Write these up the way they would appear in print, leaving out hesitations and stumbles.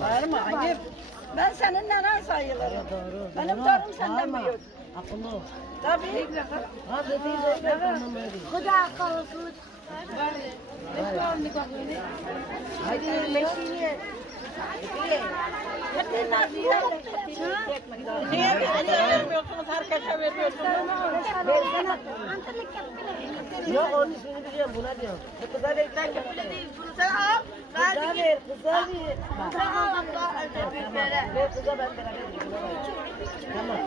Bağırma Agip. Ben senin nenen sayılırım. Doğru. Benim torun senden büyük. Akıllı ol. Tabii. Hadi teyze tanımıyor. Kuda akıllı. Hadi meşini. Hadi Naziye. Niye vermiyorsunuz? Herkese veriyorsunuz. Yok onun ismini biliyorum buna diyorum. Kıza ver. Öyle değil. Bunu sen al. Kıza ver. Kıza ver. Bak. Sen al abla. Önce büyüklere. Ver kıza ben beraber. Tamam.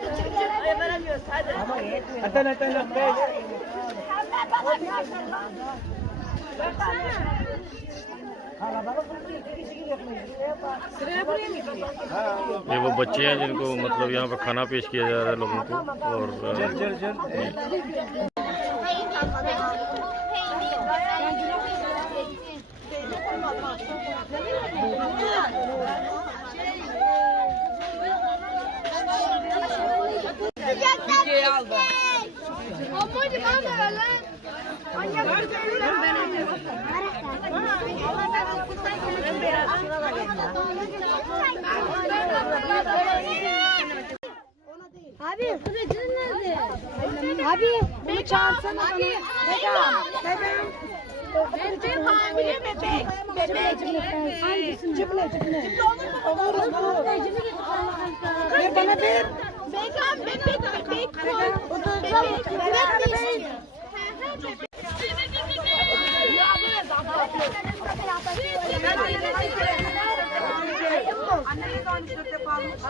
Küçük veremiyoruz. Hadi. Ama yetmiyor. Atan yok be. Kalabalık mı? İki kişi gidiyor. Sıraya buraya mı gidiyor? ये वो बच्चे हैं जिनको मतलब यहाँ पर खाना पेश किया जा रहा है लोगों को और Cır. Türkiye'yi aldı. Ammacım bana ver lan. Anne Abi, kılıcın nerede? Abi, bunu çağırsana bana. Bebeğim. Bebeğim hamile bebek. Bebek. Hangisini? Cimle. Cimle olur mu? Olur. Ver bana ver. Bebek koy. Bebek. Anneniz 14 defa almış.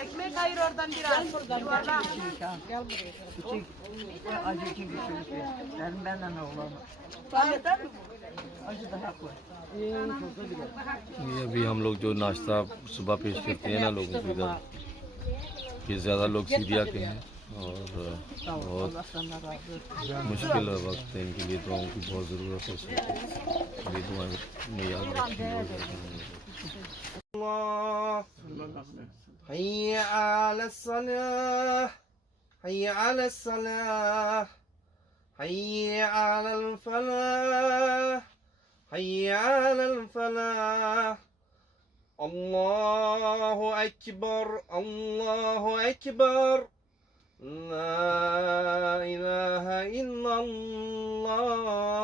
Ekmek ayır oradan biraz. Yuvarla. Gel buraya. Küçük. Acı için güçlü. Benden oğlanı. Acı daha koy. ये अभी हम लोग जो नाश्ता सुबह पेश करते हैं ना लोगों को इधर ये ज़्यादा लोग सीरिया के हैं और बहुत मुश्किल वक्त है इनके लिए दुआओं की बहुत ज़रूरत है ये दुआ में याद रखिए حي على الصلاة حي على الصلاة حي على الفلاح حي على الفلاح الله أكبر الله أكبر لا إله إلا الله